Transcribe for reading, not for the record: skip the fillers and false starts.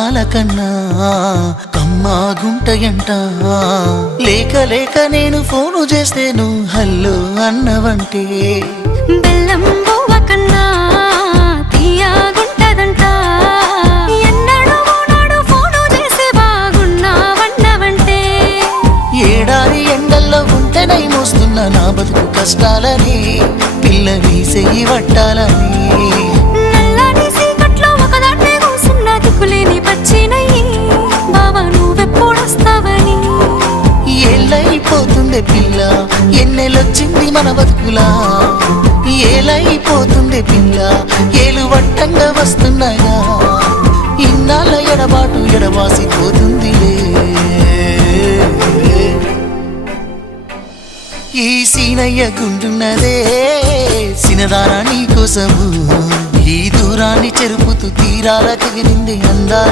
రాగాల కన్నా కమ్మా గుంటయంట లేక లేక నేను ఫోను చేస్తే నువ్వు హల్లో అన్నవంటే బెల్లం బువ్వ కన్నా తీయగుంటదంట ఎన్నడూ నాడు ఫోను చేసి బాగున్నావన్నవంటే ఏడాది ఎండల్లో ఉంటేనై మోస్తున్న నా బతుకు కష్టాలని పిల్ల వీసేయి వట్టాలని నల్లని సీకట్లో ఒకదాన్నే కూసున్న దిక్కులేని పచ్చినయ్యి బావా నువ్వెప్పుడొస్తావని ఏళ్ళైపోతుంది పిల్ల ఎన్నెలొచ్చింది మన బతుకులా ఏలైపోతుంది పిల్ల ఏలు వట్టంగా వస్తున్నాయా ఇన్నాళ్ళ ఎడబాటు ఎడవాసిపోతుందిలే ఈ సీనయ్య గుండున్నదే సినదానా నీ కోసము ఈ దూరాన్ని చెరుపుతూ తీరాల తెగిరింది అందా